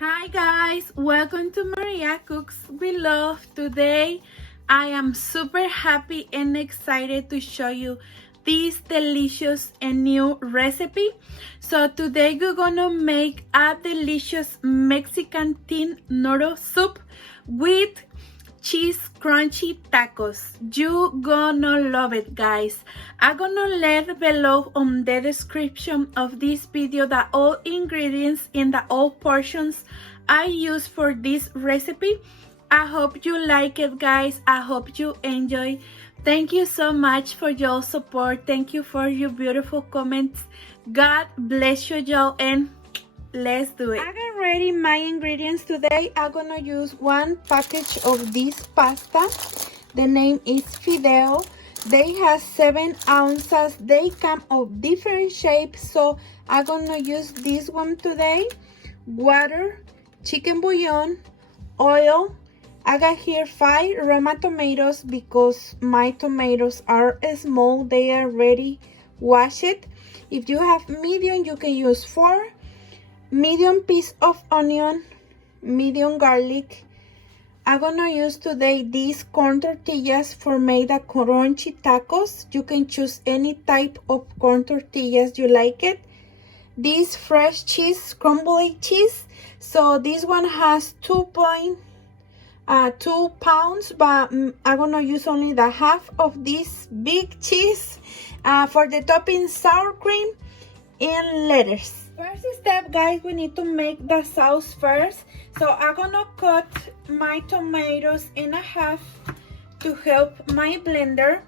Hi guys, welcome to Maria Cooks with Love. Today I am super happy and excited to show you this delicious and new recipe. So today we're gonna make a delicious Mexican tin noodle soup with cheese crunchy tacos. You gonna love it, guys. I'm gonna let below on the description of this video the all ingredients in the all portions I use for this recipe. I hope you like it, guys. I hope you enjoy. Thank you so much for your support. Thank you for your beautiful comments. God bless you, y'all, and let's do it. I got ready my ingredients today. I'm gonna use one package of this pasta. The name is Fideo. They have 7 ounces. They come of different shapes, so I'm gonna use this one today. Water, chicken bouillon, oil. I got here 5 Roma tomatoes because my tomatoes are small. They are already washed. If you have medium, you can use 4. Medium piece of onion, medium garlic. I'm gonna use today these corn tortillas for made the crunchy tacos. You can choose any type of corn tortillas you like it. This fresh cheese, crumbly cheese. So this one has 2 pounds, but I'm gonna use only the half of this big cheese. For the topping, sour cream and lettuce. First step, guys, we need to make the sauce first. So I'm gonna cut my tomatoes in half to help my blender.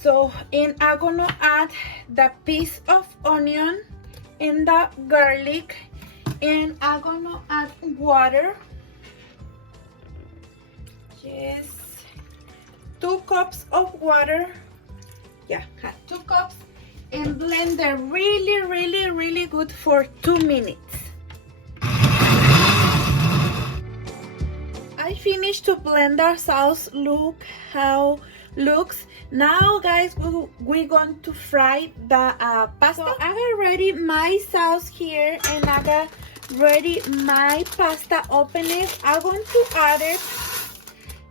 So, and I'm gonna add the piece of onion and the garlic, and I'm gonna add water. Yes, 2 cups of water. Yeah, 2 cups. And blend them really good for 2 minutes. I finished to blend our sauce. Look how looks. Now, guys, we're going to fry the pasta. So I got ready my sauce here, and I got ready my pasta. Open it. I'm going to add it,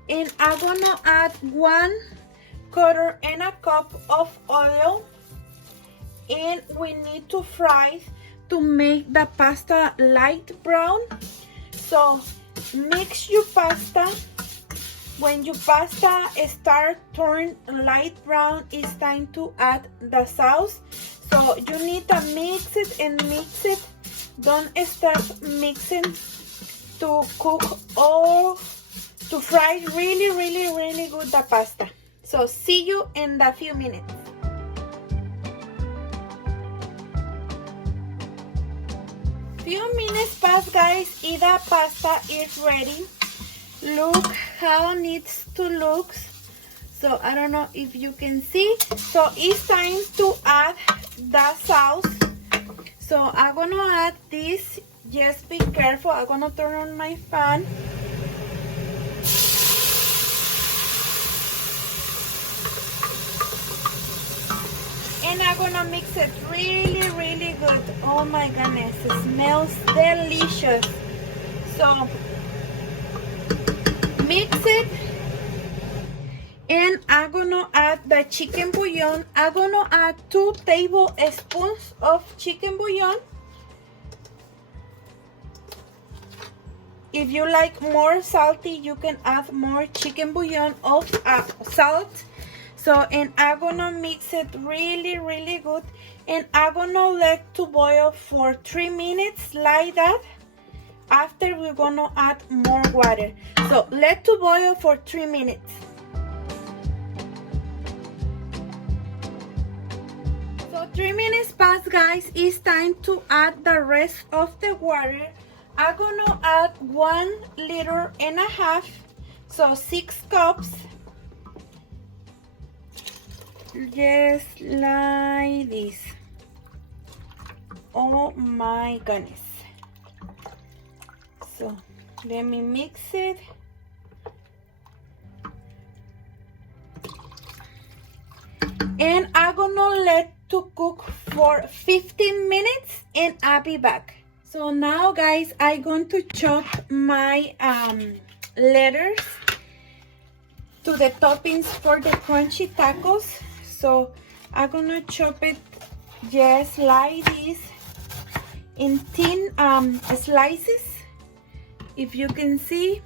and I'm gonna add 1/4 cup of oil. And we need to fry to make the pasta light brown. So mix your pasta. When your pasta start turn light brown, it's time to add the sauce. So you need to mix it and mix it. Don't stop mixing to cook or to fry really good the pasta. So see you in a few minutes. Few minutes pass, guys, and the pasta is ready. Look how it needs to look. So I don't know if you can see. So it's time to add the sauce. So I'm gonna add this. Just be careful. I'm gonna turn on my fan. And I'm gonna mix it really good. Oh my goodness, it smells delicious. So mix it, and I'm gonna add the chicken bouillon. I'm gonna add 2 tablespoons of chicken bouillon. If you like more salty, you can add more chicken bouillon of salt. So, and I'm gonna mix it really good, and I'm gonna let to boil for 3 minutes like that. After, we're gonna add more water. So let to boil for 3 minutes. So 3 minutes passed, guys. It's time to add the rest of the water. I'm gonna add 1.5 liters, so 6 cups. Just like this. Oh my goodness. So let me mix it. And I'm gonna let to cook for 15 minutes, and I'll be back. So now guys, I'm going to chop my lettuce to the toppings for the crunchy tacos. So I'm gonna chop it just like this in thin slices, if you can see.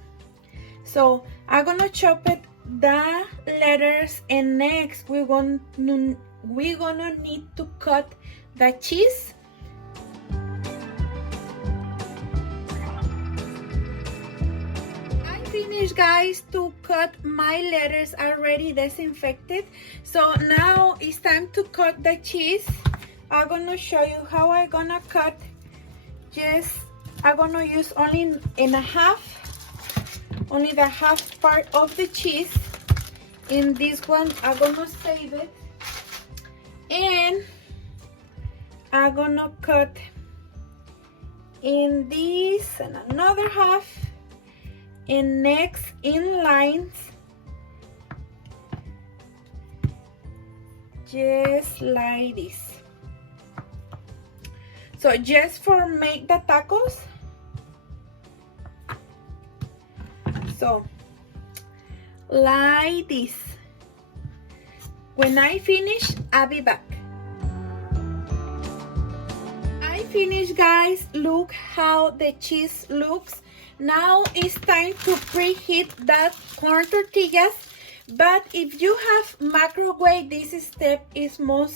So I'm gonna chop it the lettuce, and next we're gonna need to cut the cheese. I finished guys to cut my lettuce, already disinfected. So now it's time to cut the cheese. I'm gonna show you how I'm gonna cut. I'm gonna use only the half part of the cheese. In this one I'm gonna save it, and I'm gonna cut in this and another half, and next in lines, just like this. So just for make the tacos. So like this. When I finish, I'll be back. I finished guys. Look how the cheese looks. Now it's time to preheat that corn tortillas. But if you have microwave, this step is more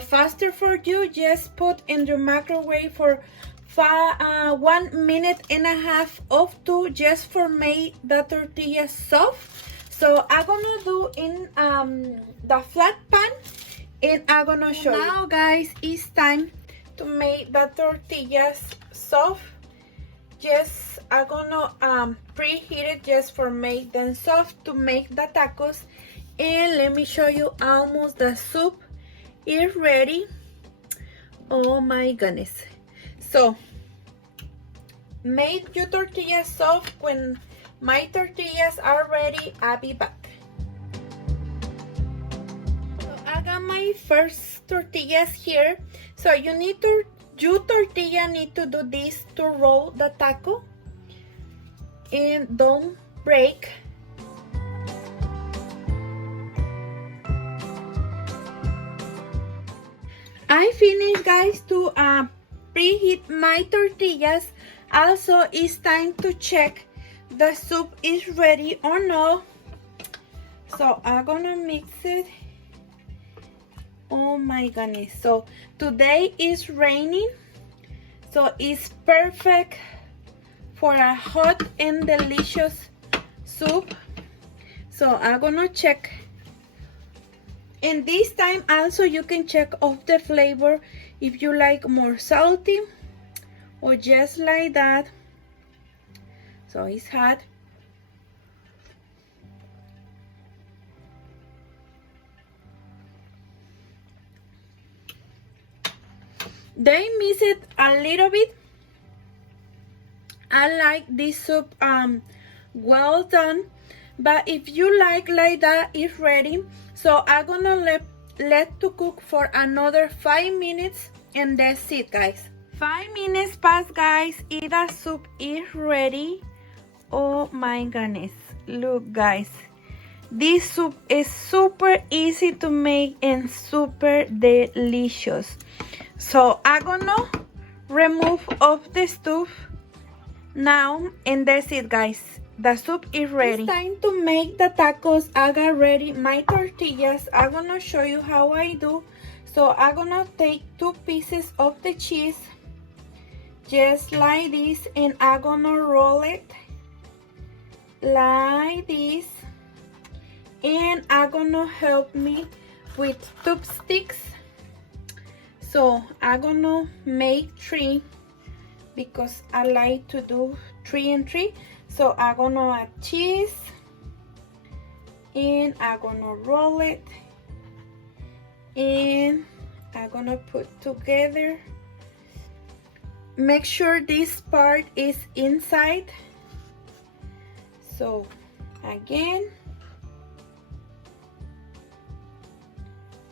faster for you. Just put in your microwave for 1.5 minutes or 2, just for make the tortillas soft. So I'm gonna do in the flat pan, and I'm gonna show you. Now guys, it's time to make the tortillas soft. Just I'm gonna preheat it just for make them soft to make the tacos. And let me show you, almost the soup is ready. Oh my goodness. So make your tortillas soft. When my tortillas are ready, I'll be back. So I got my first tortillas here. So your tortilla need to do this to roll the taco and don't break. I finished guys to preheat my tortillas. Also, it's time to check the soup is ready or no. So I'm gonna mix it. Oh my goodness. So today is raining, so it's perfect for a hot and delicious soup. So I'm gonna check. And this time also you can check off the flavor if you like more salty or just like that. So it's hot. They miss it a little bit. I like this soup well done, but if you like that, it's ready. So I'm gonna let to cook for another 5 minutes, and that's it guys. 5 minutes passed guys, and the soup is ready. Oh my goodness, look guys, this soup is super easy to make and super delicious. So I'm gonna remove off the stove now, and that's it guys. The soup is ready. It's time to make the tacos. I got ready my tortillas. I'm gonna show you how I do. So I'm gonna take 2 pieces of the cheese, just like this, and I'm gonna roll it like this, and I'm gonna help me with chopsticks. So I'm gonna make 3 because I like to do 3 and 3. So I'm gonna add cheese, and I'm gonna roll it, and I'm gonna put together. Make sure this part is inside. So again,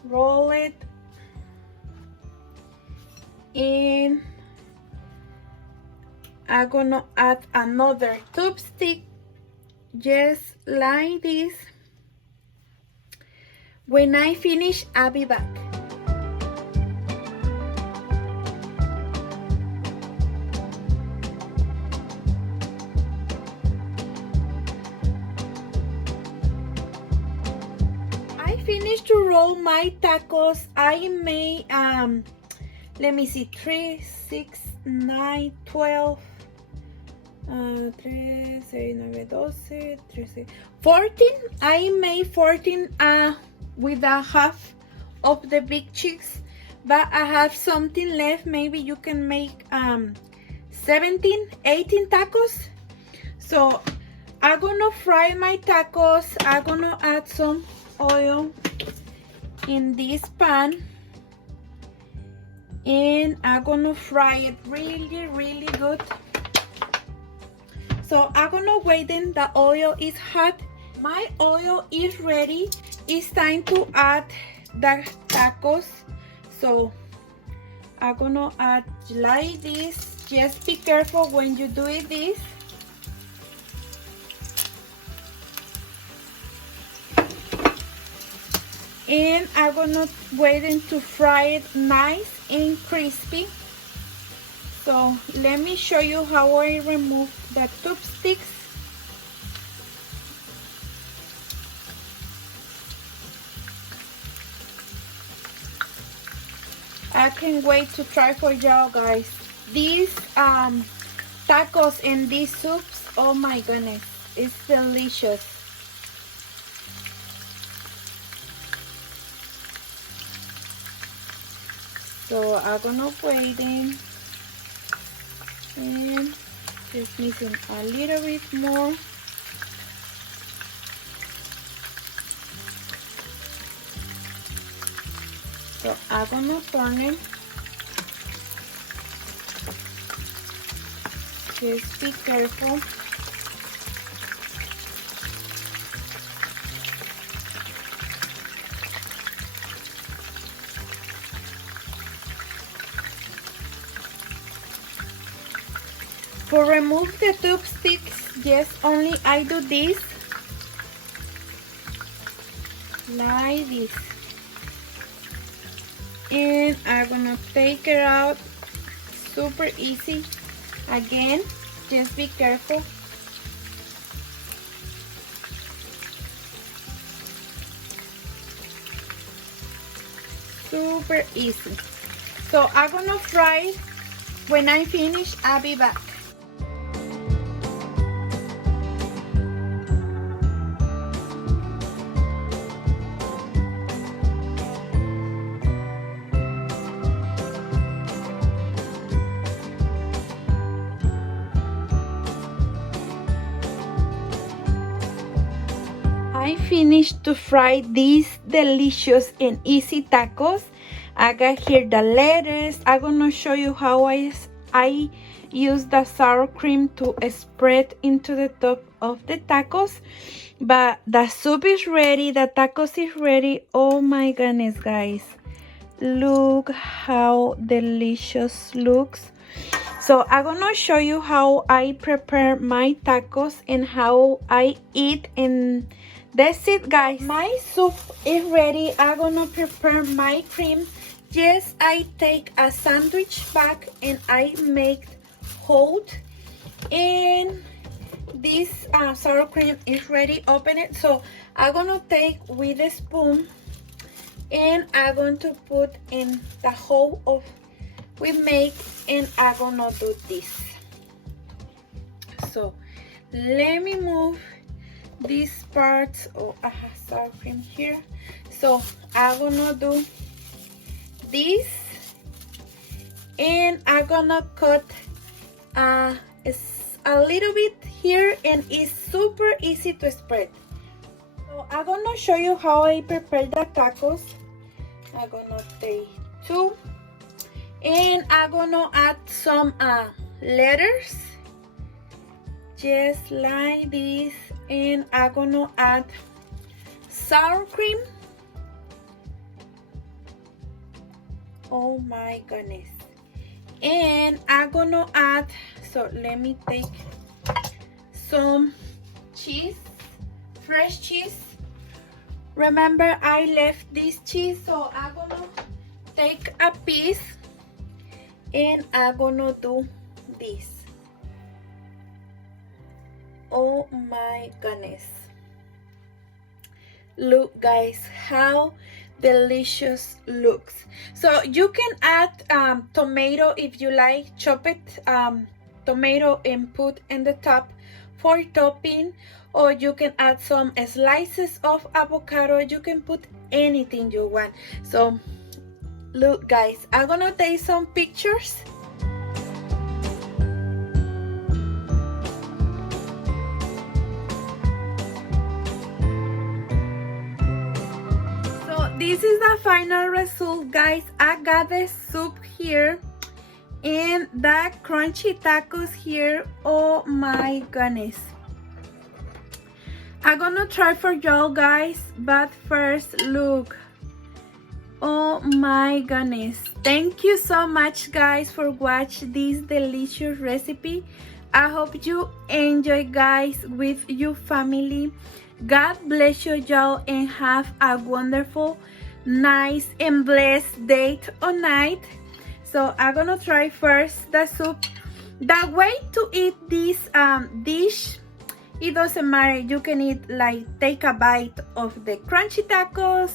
roll it, and I'm gonna add another tube-stick, just like this. When I finish, I'll be back. I finished to roll my tacos. I made let me see, 3, 6, 9, 12, 3, 6, 9, 12, 13, 14. I made 14 with a half of the big chicks, but I have something left. Maybe you can make 17, 18 tacos. So I'm gonna fry my tacos. I'm gonna add some oil in this pan, and I'm gonna fry it really good. So I'm gonna wait until the oil is hot. My oil is ready. It's time to add the tacos. So I'm gonna add like this. Just be careful when you do this. And I'm gonna wait to fry it nice and crispy. So let me show you how I remove the tube sticks. I can't wait to try for y'all guys. These tacos and these soups, oh my goodness, it's delicious. So I'm gonna wait in, and just mixing a little bit more. So I'm gonna turn it. Just be careful. To remove the tube sticks, yes, only I do this, like this, and I'm gonna take it out. Super easy. Again, just be careful. Super easy. So I'm gonna fry it. When I finish, I'll be back. I finished to fry these delicious and easy tacos. I got here the lettuce. I'm gonna show you how I use the sour cream to spread into the top of the tacos. But the soup is ready, the tacos is ready. Oh my goodness, guys, look how delicious looks. So I'm gonna show you how I prepare my tacos and how I eat, and that's it, guys. My soup is ready. I'm gonna prepare my cream. Yes, I take a sandwich bag and I make hot, and this sour cream is ready. Open it. So I'm gonna take with a spoon, and I'm going to put in the whole of we make, and I'm gonna do this. So let me move these parts. Oh, I have sour cream here. So I'm gonna do this, and I'm gonna cut a little bit here, and it's super easy to spread. So I'm gonna show you how I prepare the tacos. I'm gonna take 2, and I'm gonna add some lettuce, just like this, and I'm gonna add sour cream. Oh my goodness. And I'm gonna add So let me take some cheese, fresh cheese. Remember, I left this cheese, so I'm gonna take a piece and I'm gonna do this. Oh my goodness. Look guys, how delicious looks. So you can add tomato if you like, chop it tomato and put in the top for topping, or you can add some slices of avocado. You can put anything you want. So look guys, I'm gonna take some pictures. This is the final result guys. I got the soup here and the crunchy tacos here. Oh my goodness, I'm gonna try for y'all guys, but first look. Oh my goodness, thank you so much guys for watching this delicious recipe. I hope you enjoy guys with your family. God bless you y'all and have a wonderful, nice and blessed day or night. So I'm gonna try first the soup. The way to eat this dish, it doesn't matter. You can eat like take a bite of the crunchy tacos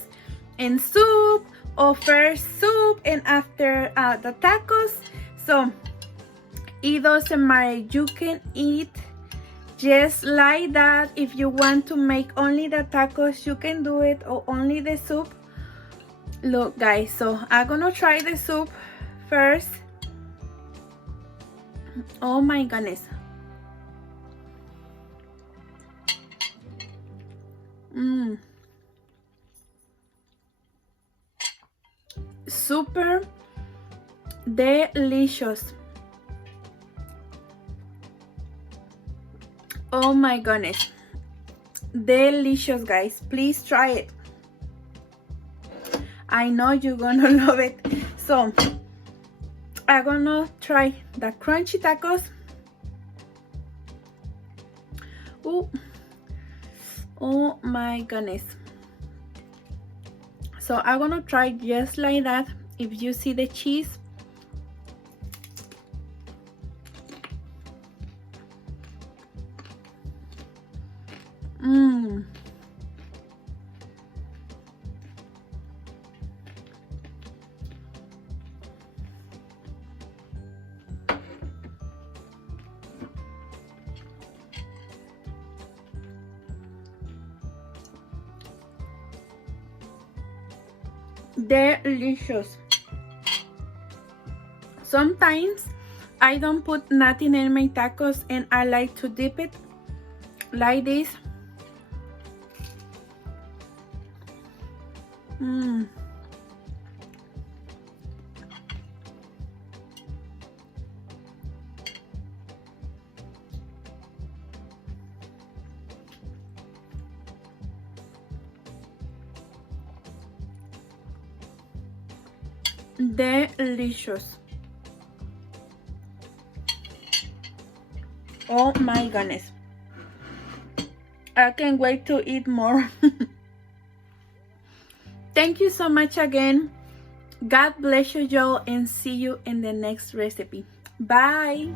and soup, or first soup and after the tacos. So it doesn't matter. You can eat just like that. If you want to make only the tacos, you can do it, or only the soup. Look guys, so I'm gonna try the soup first. Oh my goodness. Super delicious. Oh my goodness, delicious guys. Please try it. I know you're gonna love it. So I'm gonna try the crunchy tacos. Ooh. Oh my goodness. So I'm gonna try just like that. If you see the cheese, delicious. Sometimes I don't put nothing in my tacos and I like to dip it like this. Delicious. Oh my goodness, I can't wait to eat more. Thank you so much again. God bless you y'all and see you in the next recipe. Bye.